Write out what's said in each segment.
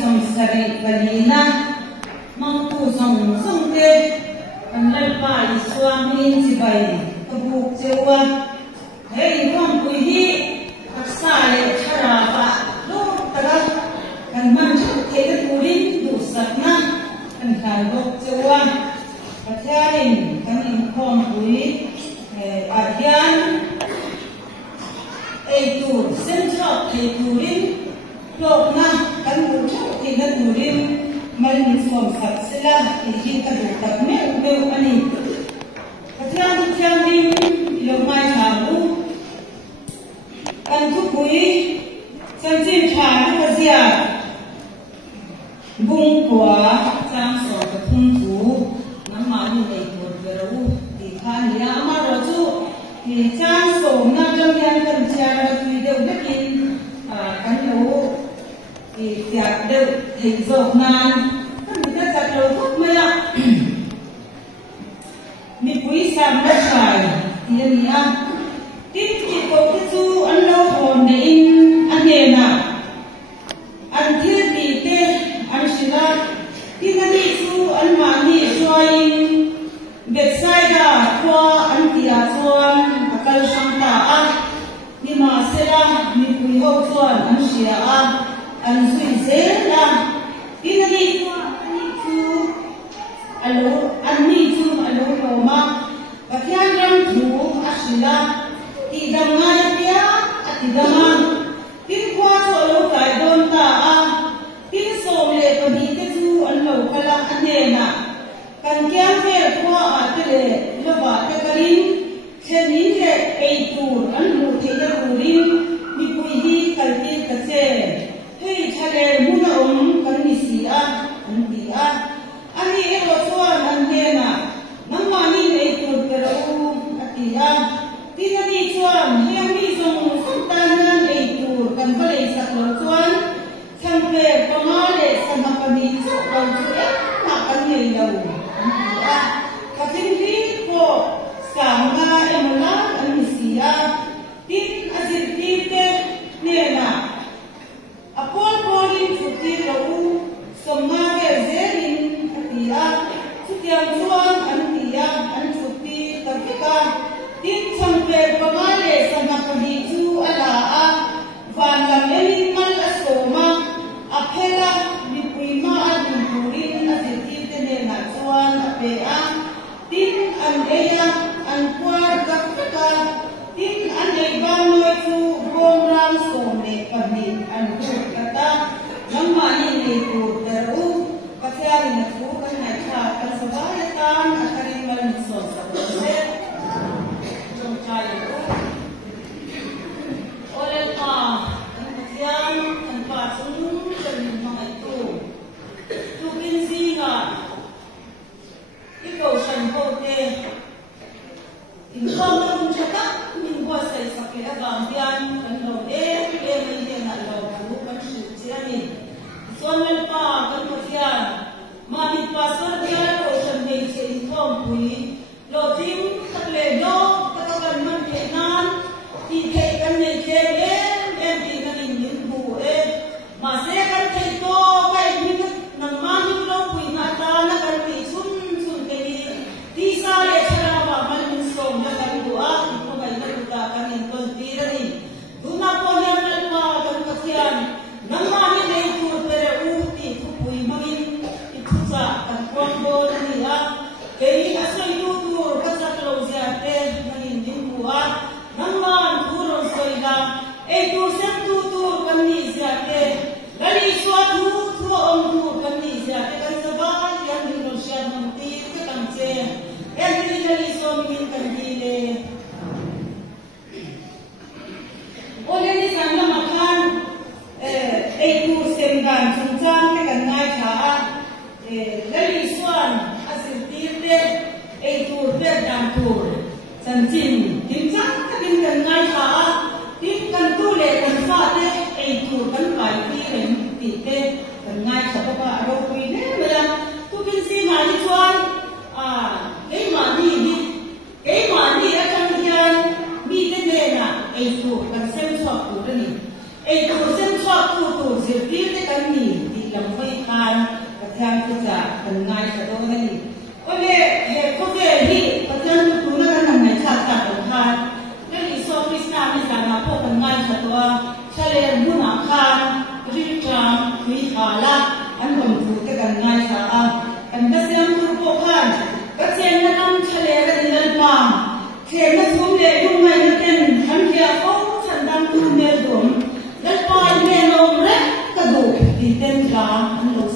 song sari balina mangku song song te kanlal pa iswam in sibai kabuk cewa hei rom puhi aksale chara pa lo taga kan man ke turin du sakna kan khalok cewa patyarin kan inkom puhi adyan eitur sentrok eiturin lok na kan bujuk tina turin malin som sak sila ihin kadutak meu ani katyang din ilong mai hamu kan tukui sanjin thang kazia bung kwa chang so ka thun thu nam ma ni nei tur beru ti khan ya ma ro chu ti chang so na jam yan kan cha ra tui deu nakin kan lo ti tiak deu thei zok nan kan ta chak lo thuk maya mi pui sam na sai ti ni a tin ki ko chu an lo hon ne in an ne na an thil ti te an shila tin ani chu an ma ni soin bet sai da kwa an ti a chuan akal sang ta a ni ma sela mi pui ho chuan an sia a an sui zel la tin ani chu alo an ni chu alo lo ma pathian ram thu ashila ti danga tia ati dama tin kwa so lo kai don ta a tin so le ko ni te chu an lo kala ane na kan kyang te kwa a te le lo ba te karin cheni le ei tur an lu te da urin mi pui hi kal ti ka che hei chale muna kan ni si a an ti a ani e ro chuan an ne na namma ni ei tur pero ati a tin ani chuan hiam mi zong tan nan ei tur kan bale sak lo chuan champe pamale samapani chu lo chu e na kan nei lo a katin ri ko samga emula an si a tin azir ti te ne na apol polin chuti lo somma ke zerin atia chutiam chuan an tia an chuti tarika tin champe pamale samapani chu ala a van lam emin mal asoma aphela mi puima adun turin azir ti te ne na chuan ape a tin an eya an kwar ka tin an ei ban noi chu rom ram som ne pani an chu kata namma ni ne tu daru pathian na chu kan na cha kan sabale tan akari mal so sa se jom chai ole pa an pathian an pa chung kan mai tu kin si nga iko san ho te in không không cho các nhưng qua xây sập cái vàng tiền cần đầu em mình tiền là đầu cũ cần sự chia mình xuân lên pa cần một tiền mà mình pa xuân tiền rồi xuân mình sẽ không quý lo tim tất lệ do tất cả cần mình thế nan thì thế cần này thế em thì cần những bù em mà sẽ cần thế to cái những nằm mang những lo quý na ta nó cần bị xuân cái gì thì sao để cho nó mà mình sống cho cái dua itu baiknya kita akan input diri. Guna pohon melpa dan kesian. Nama ini itu beruti itu pui mungkin itu sah kongo ni ya. Jadi asal itu tu rasa kalau siapa mungkin buat nama turun soida. Itu satu tu kami siapa. Dari suatu tu tu kami siapa. Kan sebab yang di Indonesia nanti kita cek. Yang di dari suami kandile. Oleh ni sana makan itu sembilan sunjang ke kanai cha dari suan asil tirde itu berdam tur sanjin timjang ke kanai cha tim kan tu le kan fa te itu kan kai tirem tite kanai cha ba ro kui ne mala tu bin si mali suan cái mà đi ở trong gian mi cái này là itu kan xem soal tu ni itu xem soal tu diệt tiếp cái gì thì là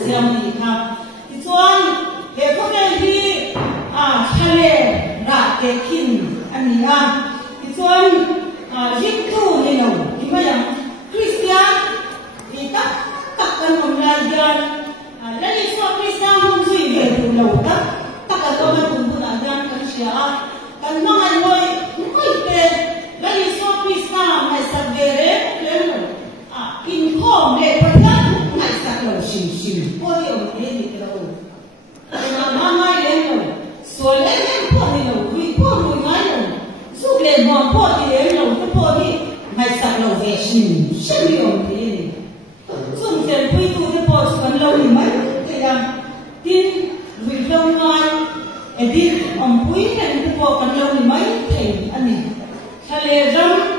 siam ni kha ti chuan he ko vel hi thale ra te khin ani a ti chuan lim tu ni no ki ma yang Christian ti tak kan om lai jan la ni so Christian hum sui ve tu lo tak ka to na kun bu na jan kan sia kan ma ngai moi koi te la ni so Christian mai sa ve re le in khom le pa ya mai sa lo sim sim po yo ni ni lo ma ngai le lo so le po ni lo ri po ni ngai lo su le mo po ni le lo po ni mai sa lo ve sim sim yo ni chung chen pui tu te po chu kan lo ni mai te yang tin ri lo ngai edit om pui ken te po kan lo ni mai te ani thale ram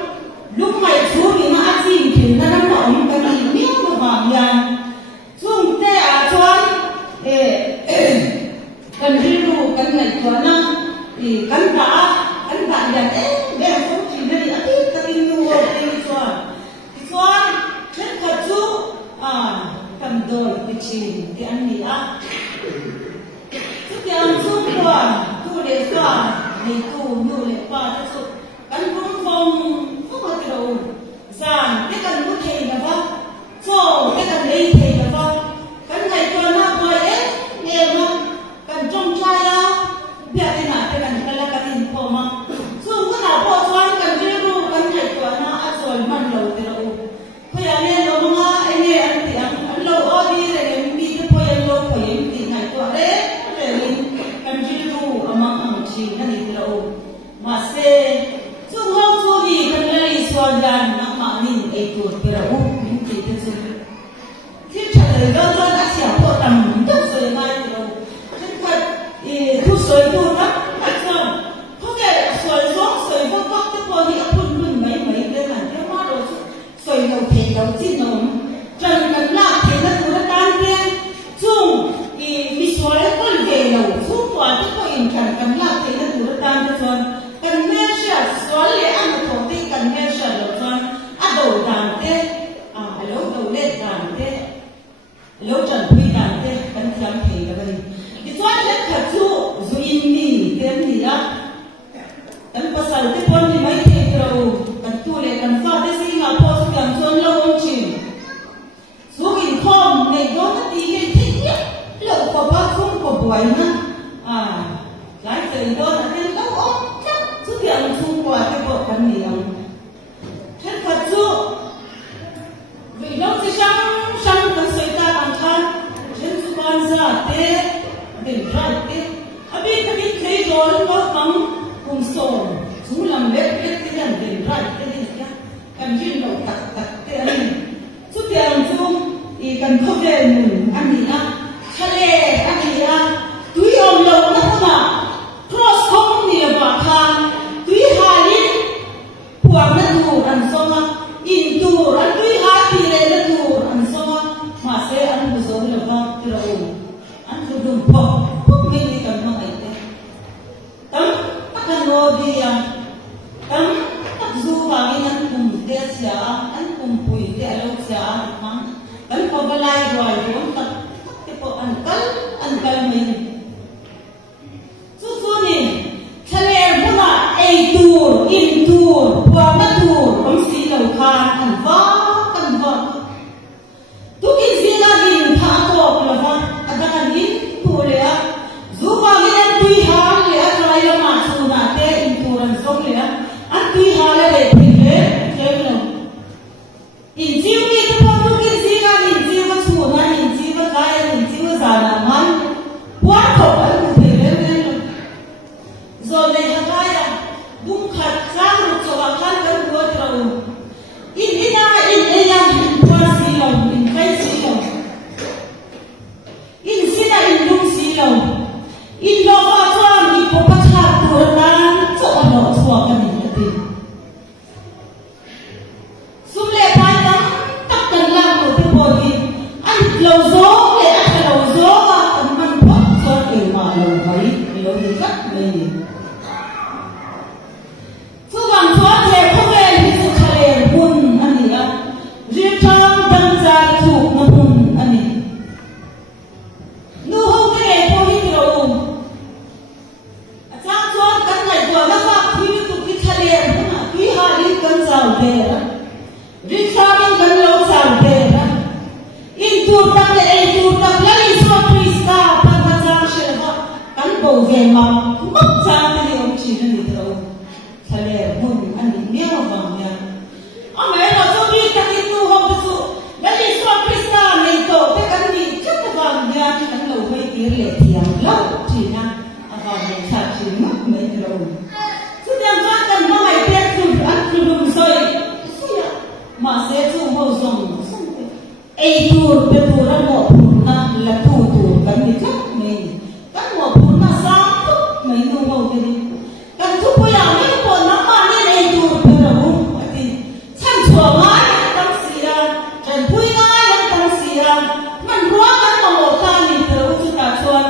lúc mày chú thì mà ăn gì thì nó nằm nổi cái gì miếng của bà nhà chung te chuan cần đi lu cần này chuan á thì cần cả nhà đấy để không chỉ là đi ăn cái lu cái chuan hết cả chú cầm đôi cái chi cái ăn gì á chú cái ăn chú qua tu để qua để tu nhu để qua đó chú cần không không có đâu rằng cái cần có thể là vâng cho cái cần lấy thể là vâng cái này cho nó coi ấy nghe vâng cần trong trai á biết thế nào cái cần cái là cái gì không mà xuống cái nào bỏ xuống cần đi luôn cái này cho nó ăn rồi mang lâu thì đâu bây giờ nghe đâu mà anh nghe anh thì anh lâu ở đi rồi em đi tới bây giờ lâu phải em thì này cho đấy để mình cần đi luôn mà ăn chỉ cái gì đâu mà xe chung không chú gì cần lấy xoan đàn nắng mà nhìn ấy tuột về đâu những cái thế chứ khi trả lời đó tôi đã xẻo bộ tầm rất rồi ngay từ đầu chân thật thu sới thu đất thật không có thể sới gió sới vô góc cái bộ thì phun mấy lên là cái má đồ sới đầu thể đầu chín nồng trần cần lạc thì nó cũng đã tan tiên chung vì sới có về đầu thuốc quả cái bộ hình trần cần lạc thì nó cũng đã tan cho rồi cần nghe sẽ xóa lệ ăn một thổ tinh cần nghe sẽ được con đầu đàn tê lấu đầu lên đàn tê lấu trần quy đàn tê cần thiam thì là vậy thì xóa hết thật chú dù in đi tiếng gì đó cần có sầu cái con thì mấy thì đầu cần tu lệ cần pha cái gì mà po sẽ làm cho lâu ông chìm số in khom này đó nó tí cái thích nhất lậu của bác không của buổi nữa lái từ đó là nên lâu ốc xuất hiện xung quanh cái bộ phần miệng hết Phật chú vì nó chỉ sang cái sợi ta bằng thân trên su ban ra thế đỉnh ra thế biết thấy rồi nó bằng cùng sồn chúng làm biết cái nhận đỉnh ra cái gì kia cần chuyên đầu tặc cái anh xuất hiện chung thì cần không về mình ăn gì á chale ăn gì á túi ôm lồng nó không à cross không thì là bảo khang túi hai lít buộc nó tù ăn xong á in tù ăn túi hai thì lấy nó tù ăn xong á mà sẽ ăn một số là vâng thì là ổn ăn được dùng bỏ không biết gì cần nó ấy thế tấm bắt ăn ngô đi tấm bắt du vào cái ăn cùng tê xả ăn cùng bùi tê lâu xả mắng tấm có cái lai rồi cũng tập cái bộ ăn cân mình chú nhìn thale buna ei tur in tur wa na tur om si lo khan an va kan va tu ki zina din tha to la va adaka din tu le a zu ba ge tui ha le a lai lo ma su na te in tur an so le a an tui ha le thi le lo in jiu ki tu tu ki zina in jiu chu na in jiu ka in jiu za na man wa về mà mất ra thì ông chỉ là gì đâu thay lệ muốn anh đi nghe vào nhà ông ấy là cho đi cái gì tu học tu cái gì so Krista này tổ cái gì chắc vào nhà anh lâu hay tiếng lệ tiếng lâu chỉ năng vào nhà sao chỉ mất mấy đâu chứ đang phát cần nó ngày tết từ ăn từ đường rồi mà sẽ tu hậu dòng ai tu về tu ra một na là tu cần đi chắc mình các một na sáng mấy nô hậu cái gì cần tu bây giờ mấy bộ nó mà nên ai tu về đâu thì chăn chuồng ai đang xì ra chân phui ai đang xì ra mình quá cần mà một ta mình từ chúng ta chuồn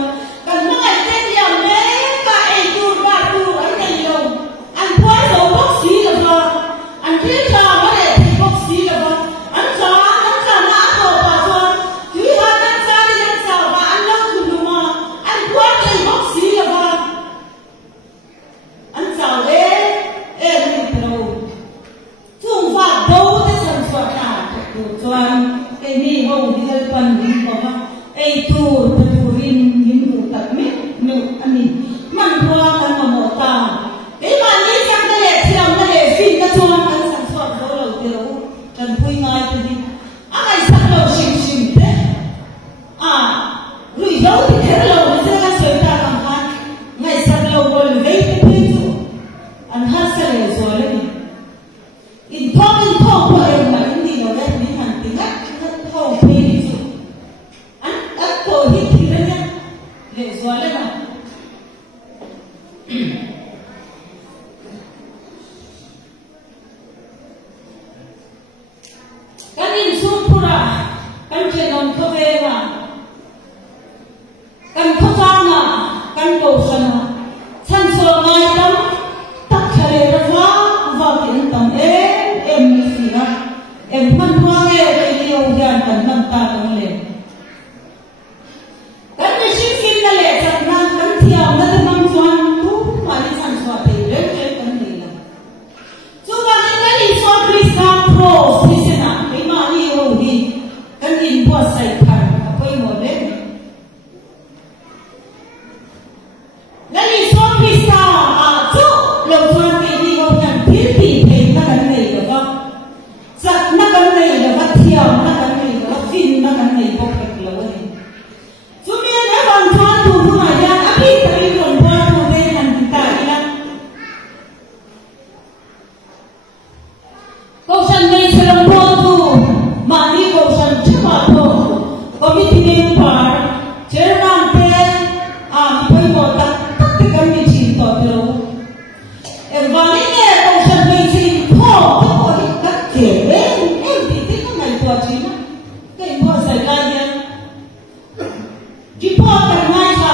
cần nó ngày tết giờ mấy cả ai tu ba tu anh này luôn anh quá rồi bốc xí được rồi anh biết sao mà để thì bốc xí được rồi anh sao nã rồi bà chuồn tuy hai anh ra đi anh sao mà anh lâu từ đúng mà anh quá thì bốc xí được rồi anh sao đấy em đi đâu chung vào đâu thế sản xuất cả được chuồn cái gì hầu đi ra phần đi vào ai tu rin tu tập mít nụ anh đi mình qua cái mà một ta cái mà đi sang cái lệ thì làm cái lệ phim cái chuông cái sản xuất đâu đầu tiêu trần phui ngay cái gì ai sản đầu xìm thế rủi dấu thì thế lâu nó sẽ là sợi ta làm hai ngày sản đầu rồi lấy cái phim chứ anh hát sẽ lệ rồi đấy in thong của em mà in đi đâu đấy mình hàng tiếng hát thong phê đi chứ anh tôi hít thì đấy nhá lệ rồi đấy mà kan in supura kan chenom khovena kan khotanga kan kosana chan so ngai tam tak khale rawa wa tin tam em si ra em man wa nge ke liu yan kan man ta tam le kan ni shin kin na le chan na kan thiam na tam chuan tu ma ni chan so te le kan ni la chu wa ni kan in so Krista pro sisena kan in bua sai khan apoi mo le nani so Krista chu lo chuan ke ni ho nan thil ti the na kan nei lo ba sat na kan nei lo ba thiam na kan nei lo fin na kan nei bok ek lo ni chu mi na ban chuan tu hu na ya abi ta ri lo ba tu de nan ta ila ko san nei salam bo tu mani ko san chama to committee member chairman pe poi mo ta tak kan ni chin to lo em vani ne ko san nei chin ko ko ni ka ke em ti ko nai to chin ke mo sai la ya ji po ta nai sa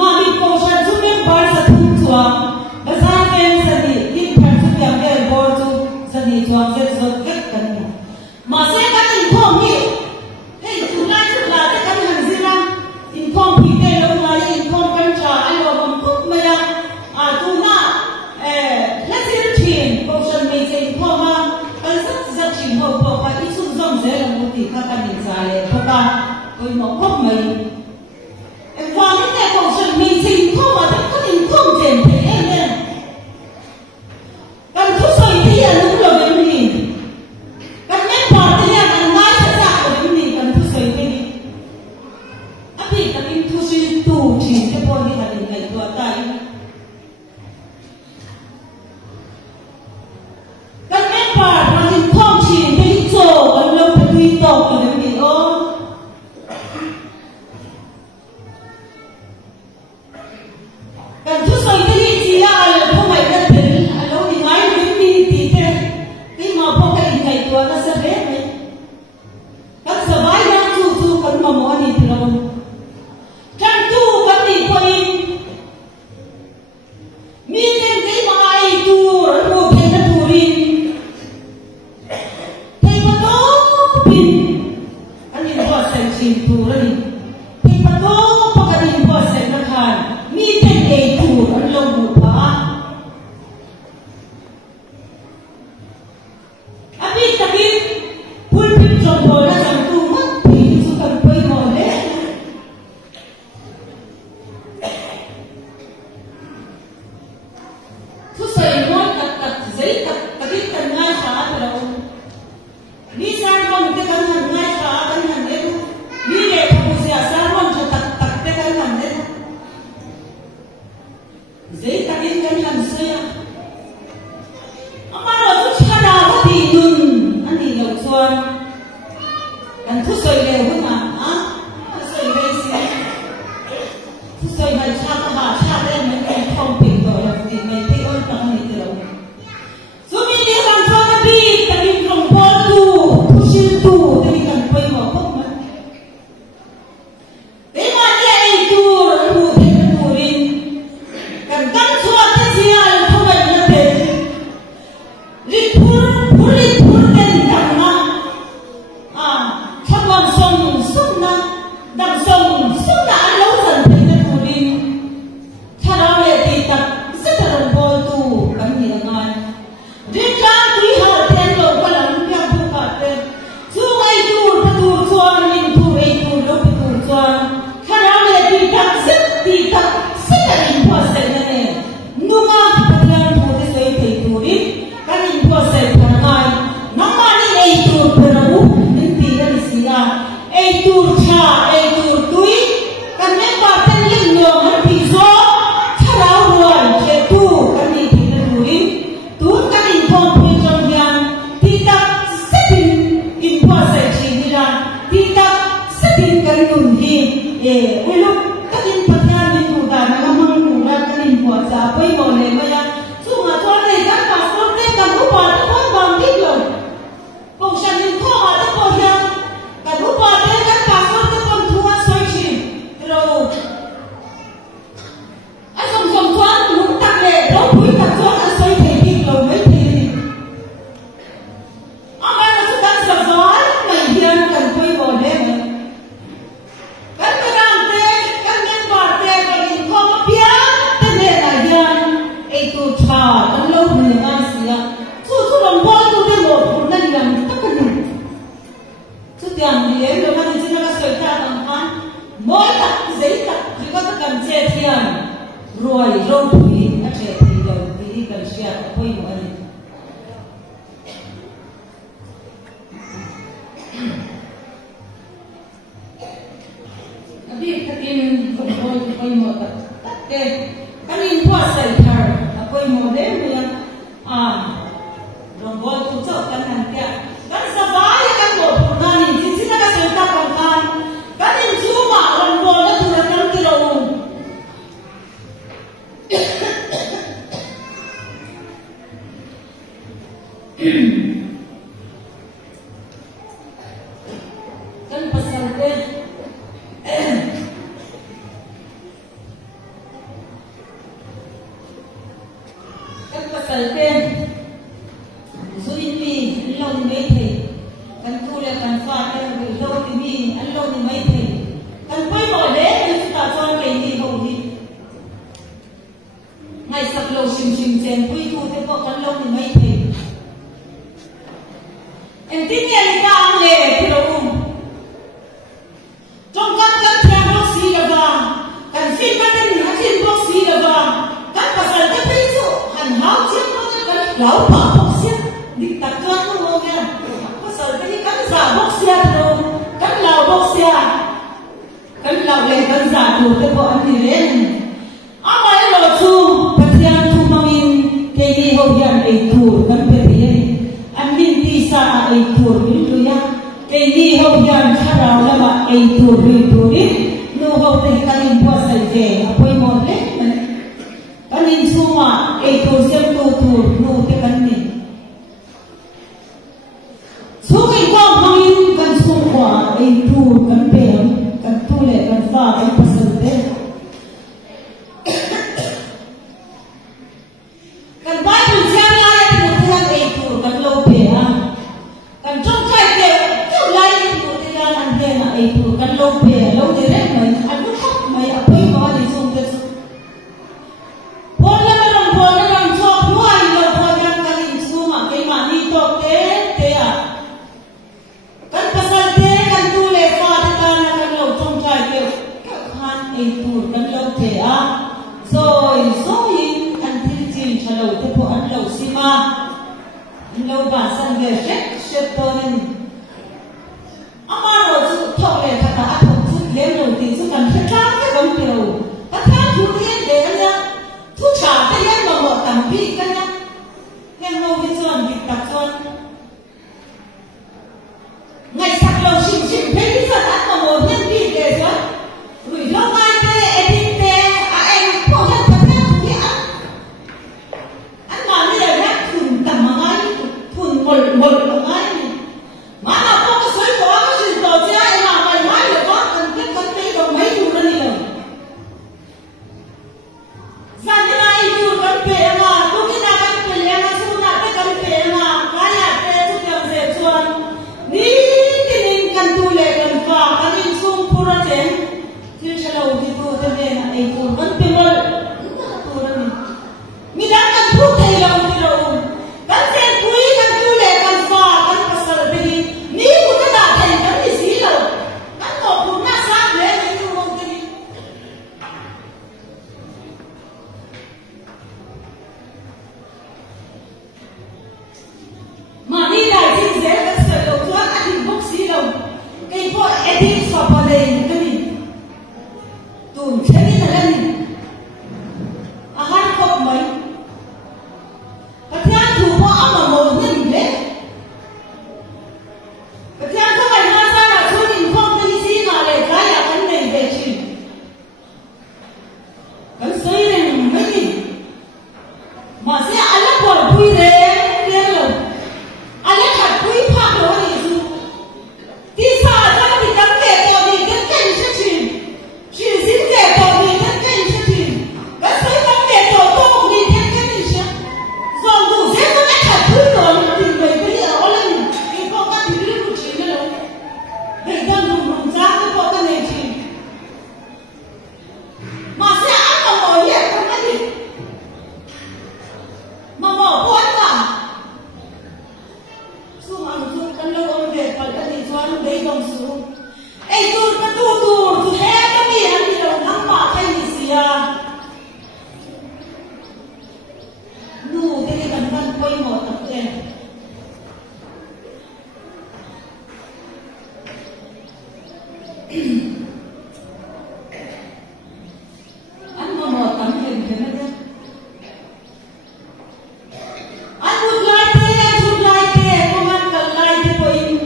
mani ko san chu member sa thu chua ba sa ken sa ni in phan chu ya ke board chu sa ni chuang se so ke kan mà sẽ có tình huống như thế chúng ta chụp là cái hàng gì ra tình huống thì cái lâu ngày tình huống quan trọng anh vào một phút mà chúng ta lấy tiền câu chuyện mình sẽ tình huống mà cái rất chỉ hậu quả và ít sung dòng dễ là một tỷ các bạn định giải của ta với một phút mình và những cái câu chuyện mình sẽ tình huống mà tất cả tình huống tiền thì em nên cần thuốc soi thì là đúng rồi đấy mình kan men partinya kan ngai sa ko ni kan tu sai ni abi kan tu si tu chi ke po ni kan ngai tu tai kan men par kan khom chi ni zo kan lo pe tui to ko ni o kan tu sai ni chi la al po mai kan tel alo ni ngai ni ti te cái mà po cái ngày tua nó sẽ hết đấy các sở bãi đang chu cần mà mua gì thì đâu trang chu cần gì coi Soi mai cha ka ha cha le mai kai thong pin do la ti mai ti on ta ni ti lo so mi ni kan so na bi ta ni from bol tu pushil tu ti kan poi mo ko ma be ma ye ai tu ru ti tu rin kan kan so ta si al ko mai na te ri phur ten dang ma thawam song sum na dang song sum na lo san Ngày sạc lầu xịn xịn thế thì thật ăn mà một nhân viên kể rồi. Rủi ro mai tê, edit tê tùn thế đi là lên hát không mấy và theo thủ võ mà một nhìn đấy và theo các bạn nói ra là chú nhìn không cái gì mà để cái là vấn đề về chuyện cái xây này mấy gì mà sẽ ăn lắc quả vui đấy thế rồi ăn lắc hạt quý phạt rồi thì chú tí xa ra thì đắng kể bỏ thì tất cả những chuyện chuyện xin kể bỏ thì tất cả những chuyện cái xây đắng kể bỏ tôi thì tất cả những chuyện dọn đủ dễ có lắc hạt quý rồi thì người bây giờ ó lên thì có các thứ lý của chuyện nữa để dân dùng ra cái có cái này chuyện mà sẽ ăn mà bỏ hết không cái gì mà bỏ quán cả su mà su kan lo on về phải cái gì cho nó đấy đồng su ấy tu thế cái gì anh đi đâu nắng mà cái gì à nu thế cần cần quay một tập trên anh mà một tấm hình thế này anh would like thế không anh cần like thế vậy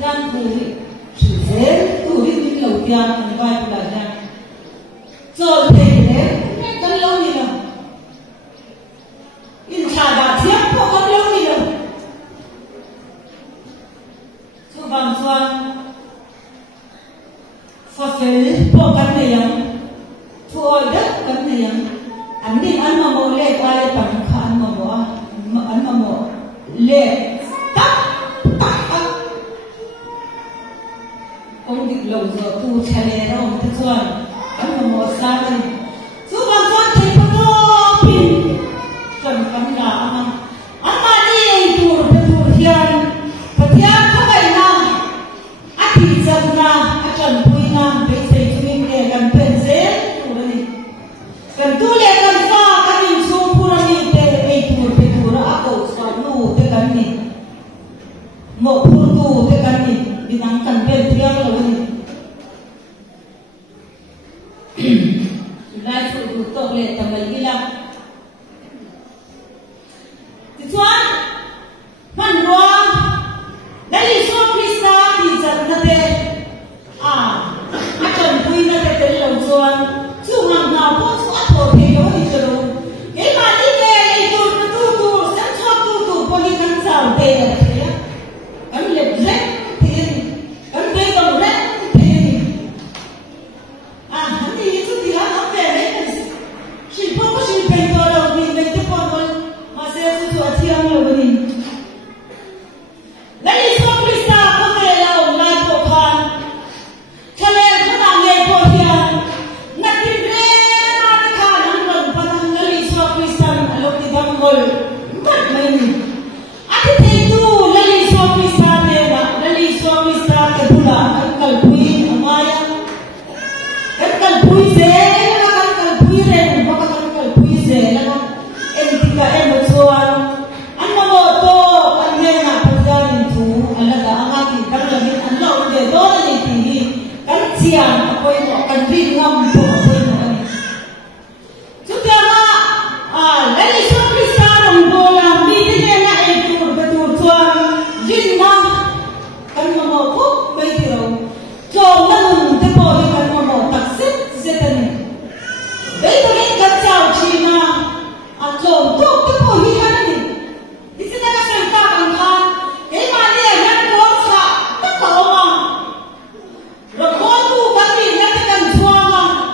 các anh thì chỉ dễ tu đi những lâu tiền anh vai của đại gia rồi thế đấy cái lâu gì đâu in trà đá thiếp không có lâu gì đâu chú bằng xoan phật phế bộ cái này không thu hồi đất cái này không anh đi ăn mà mua lệ qua lệ bằng khá ăn mà mua ăn mà mua lệ tắc ông định lâu giờ tu chè lệ đó ông thích xoan ăn mà mua xa đi chú bằng xoan thấy có đồ pin cần cắn gà ăn mà đi anh tu hiền và thiền không phải là ăn thì dần ra ăn trần vui ngang để xây cho mình để gần bền dễ tu đây cần tu lệ cần pha cái mình xuống phu là mình để tu là ác cầu xoa nu để cái mình một phu tu để cái mình đi nắng cần bền thiền là mình lại tu tốt lệ tầm mấy là thì xoan man loa đây là số Krista thì dần ra đây cần vui ra đây tới lòng xoan chú hàng nào có số thổ thì đó thì chờ cái mà đi về tu sẵn cho tu có đi cắn rào về là thế á cắn liệt rết thì cắn bê bằng rết thì hắn đi chút thì hắn về đấy chỉ không có gì bền vào đầu vì mình tiếp con thôi mà sẽ chú chuột thiêng rồi mình đây là số Krista có thể là ông lai của con cho nên có là nghề của thiền nát tim rê nát khả năng lần và năng đây là số Krista lúc thì đang ngồi mất mình thì tu đây là số Krista này là đây là số Krista cái bùa cái cần quý ở ngoài cái cần quý dễ là cái cần quý này có cái cần quý dễ là em thì cả em một số anh mà một tô anh nghe là một gia đình thú anh là cả anh thì các là biết anh lâu để đó là gì thì cái chiang quay một cần viên ngâm của quay một chúng ta lấy đi số Krista đồng đồ làm đi thế này là em tu cái tu chuan viên ngâm cần mà một phút bây giờ cho nó ngừng cái bộ thì cần mà một đặc sắc dễ tên đấy tôi biết các cháu chỉ mà trộm tốt cái bộ hi này thì sẽ là cái ta bằng khan cái mà đi ở nhà có sợ tất cả mà rồi có tu cái gì nó cái cần chuông mà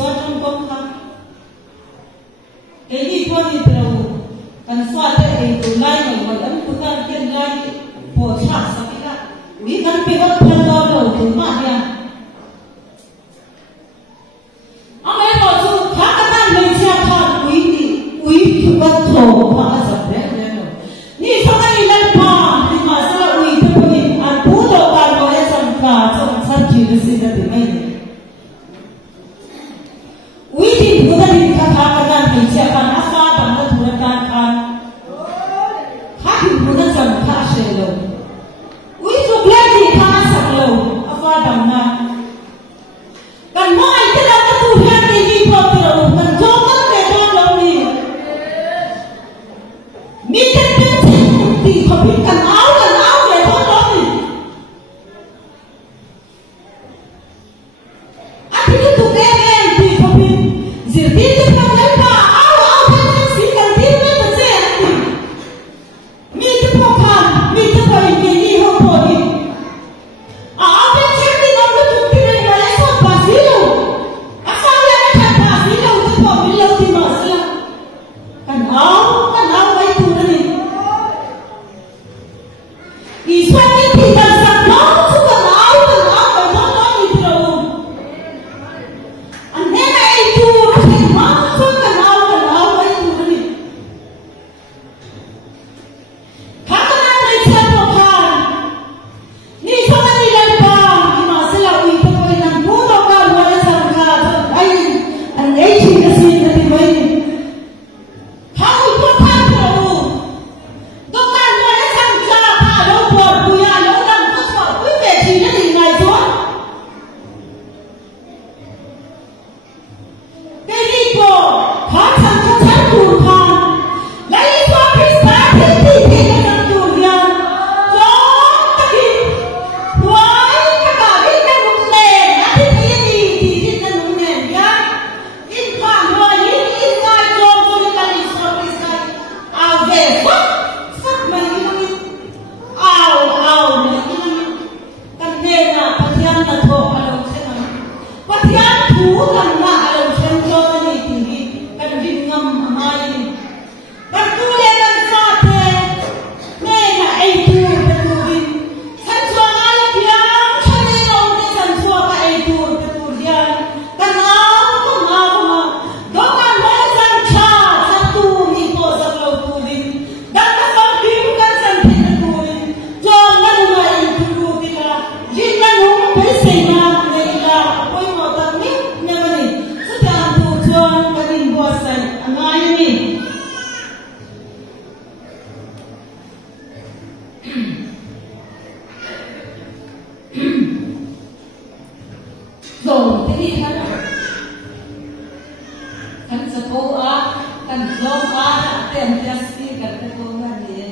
xóa trong công khác cái gì thôi thì đâu cần xóa thế thì từ lai mà vẫn cứ cần tiền lai phổ trả sao cái đó vì cần bị ơn thân do đầu thứ mà nha ông ấy nói chú khác cái này mình sẽ thọ quý thứ bất thổ mà dập đấy lên rồi như sau này lên mà thì mà sẽ là quý thứ quý ăn bố đồ cả nói rằng cả trong sát chỉ được sinh ra từ mình quý thì bố ta đi khá khá cái này mình sẽ còn áp phá bằng cái thủ đoạn kan khác thì bố ta rằng khá sẽ lâu quý chụp lên thì khá sẵn lâu áp phá bằng na cần nói cái đó cái thủ đoạn thì đi vào từ đầu cần cho mất cái đó lâu đi mi chân chân thì không biết cần áo để thôi đó đi anh thì tụi em thì không biết giờ tin tức không lấy mà áo hay xí cần tin với mình sẽ mi tức không hẳn mi tức phải cái gì không thôi đi áo bên trên thì nó cứ tụi kia nó lấy sao bà xí đâu sao lại nó chẳng bà xí đâu tức không biết lâu thì mà xí cần áo mấy tụi nó đi vì sao thì cần sẵn đó chứ cần áo phải nó đi đâu anh em này tụi nó thành má chứ cần áo mấy tụi nó đi khác cái nào này xem một hàng như sao anh đi lên bàn thì mà sẽ là ủy tôi phải làm bố đâu cả mà nó chẳng cả anh ấy chỉ là xin là thì mấy không có tham đâu đâu cả mà nó chẳng cả thả đâu buồn bùi à đâu đang có sợ quý về chỉ nó thì ngày thôi cái gì cô khó chẳng có chẳng đủ hàng lấy cho cái giá thì nó chẳng đủ tiền cho cái gì với cái bà đi ra một nền đã thì gì thì ra một nền nhá in khoản rồi in ngay cho tôi là đi so cái sai về sắc mình cái ào mình cái nền là phát hiện là thổ ở đâu thế nào phát hiện thú cần là ở đâu trên cho cái này thì cần đi ngâm mà mai đi cần tu lên cần sao thế này là ai tu cần tu đi sẵn cho ai biếng cho nên ông đi sẵn cho cái ai tu cần tu đi cần áo mà đó là nói rằng cha tu thì có rất lâu tu đi đang có con kim cần sẵn thì tu đi cho nên là ai tu đi là chỉ là không biết gì mà này là quay một tầng nhất này rất là tu cho cái đình bùa sạch anh ai nhỉ rồi thế thì thế nào cần sự cố cần dôm tiền tiền gì cần cái cố gắng gì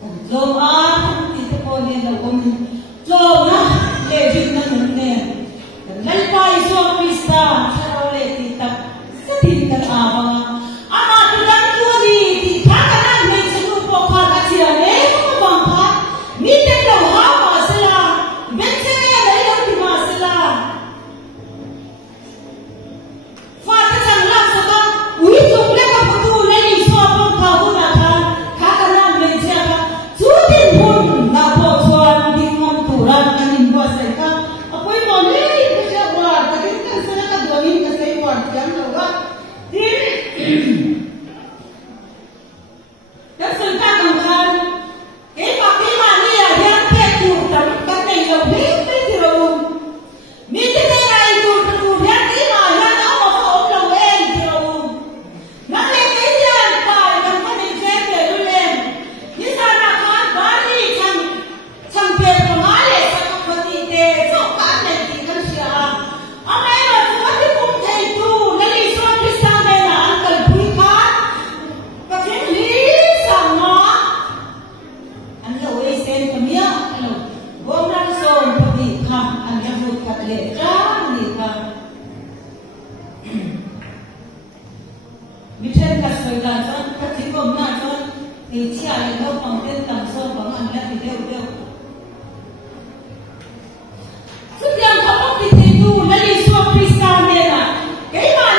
cần dôm thì cái cố nên là con dôm để việc nó những nè lấy tay xuống visa sao để thì tập rất thì tập bằng thì đang thua thì khác cái này mình sẽ luôn có khoản cả tiền đấy không có bằng khác mi tên đầu hóa mà sẽ là bên trên đấy đâu thì mà sẽ là và cái rằng làm sao ta quý dụng lên một tu lên đi so không khảo hơn là khác cái này mình sẽ là chú tiền hôn là bộ chuẩn đi ngon tủ ra cái nhìn qua sẽ khác quay mòn đi cái sẽ qua cái sẽ là cái đường in cái sẽ qua tiếng đâu đó thì cái sự ta đồng thân cái mà đi là đang kẹt tụt cái này là biết thì đâu mi cái này tụt đang đi mà nó mà ôm lòng em thì đâu nó lên cái gì phải cần có định xem để luôn lên như sao là con bán đi chẳng tiền của má để sao có gì để cho bán này thì nó sẽ ông ấy là chú bắt đi cùng thầy tu nó đi xuống cái sang đây là ăn cần quý khác và thế lý rằng nó anh hiểu ấy xem cái miếng gồm đang rồi có gì không anh em một thật lệ ra gì không vì trên cả sợi là cho các chị gồm là cho thì chỉ là đâu bằng tên tầm sơn bằng anh em thì đều sức dân có bác thì thầy tu nó đi xuống Christian này là cái mà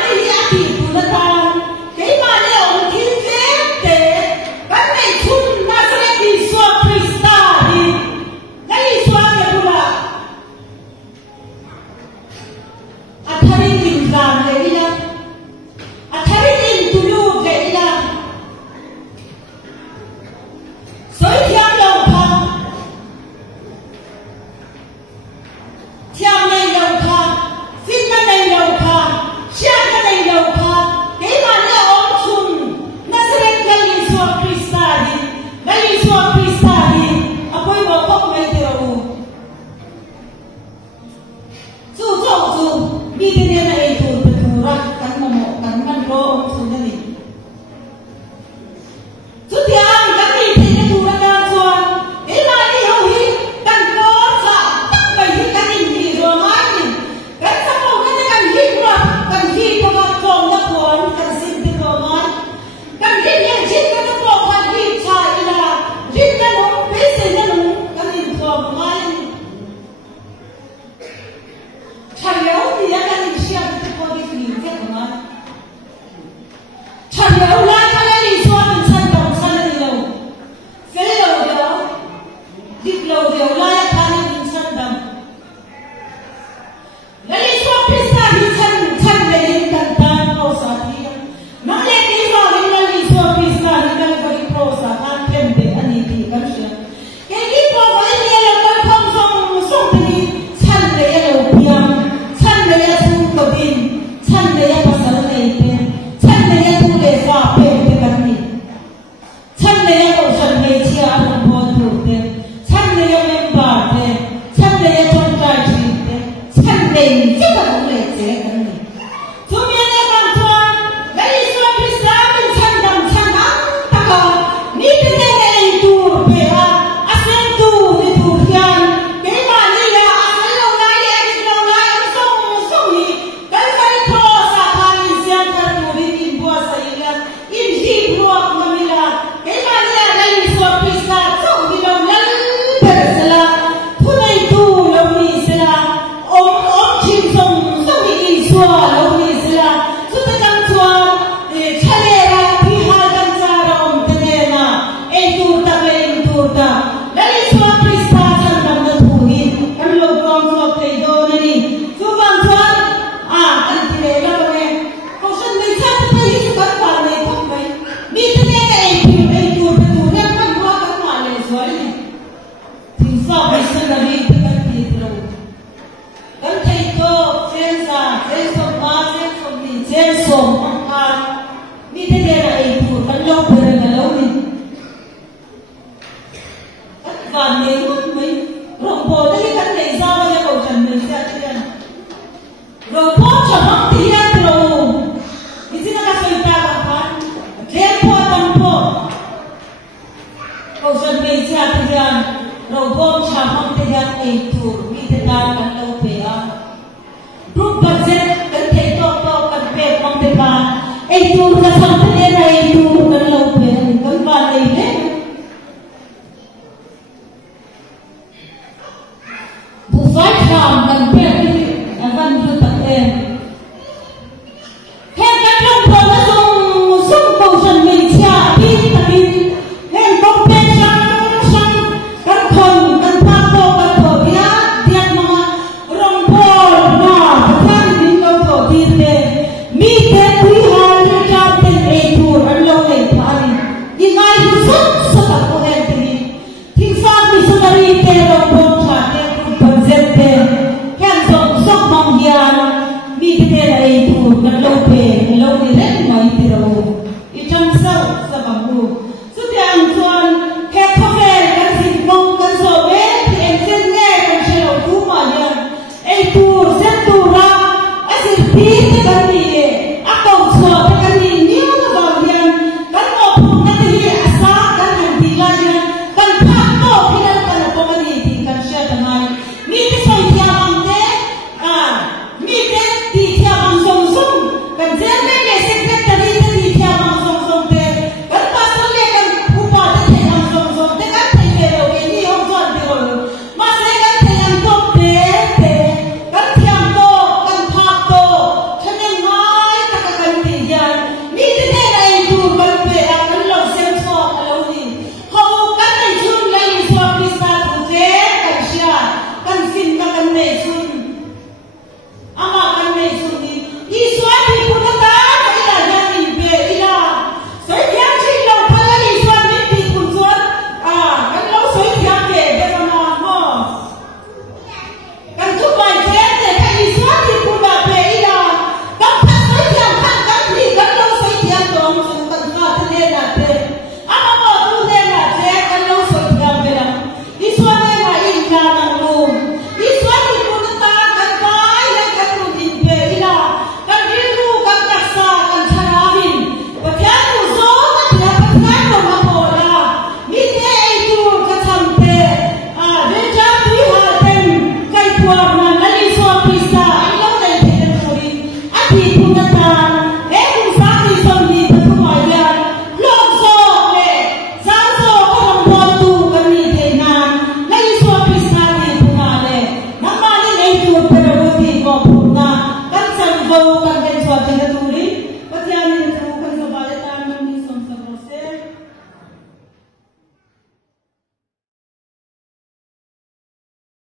gen som mi thế này là ai thu kan lâu bề là lâu đi và nếu mấy rộng bộ đấy kan này ra bây giờ cầu trần mình sẽ chuyện rồi phố cho nó thì ăn rồi cái gì nó là phải ta làm ăn đem phố tăng phố cầu trần mình sẽ chuyện rồi bom chạm không thể ăn ai thu mi thế nào kan lâu bề group budget kan thể to kan bề không thể ba ai thu ka sang thế này ai thu kan lâu bề kan ba này đấy phải làm cần biết là văn thư tập em hẹn các đồng bọn đã dùng súng cầu trần mình trả đi tập đi hẹn công tên sang các thần các thang bộ các thổ bia tiền mà rồng bò mà các thang cầu thổ tiền để mi tên quý hai trăm tên ấy thua ăn lâu để phá đi nhưng ai cũng rất các cô em thì sao mi sẽ đi tên rồng bò trả tiền mi thế này thu kan lâu bề lâu đi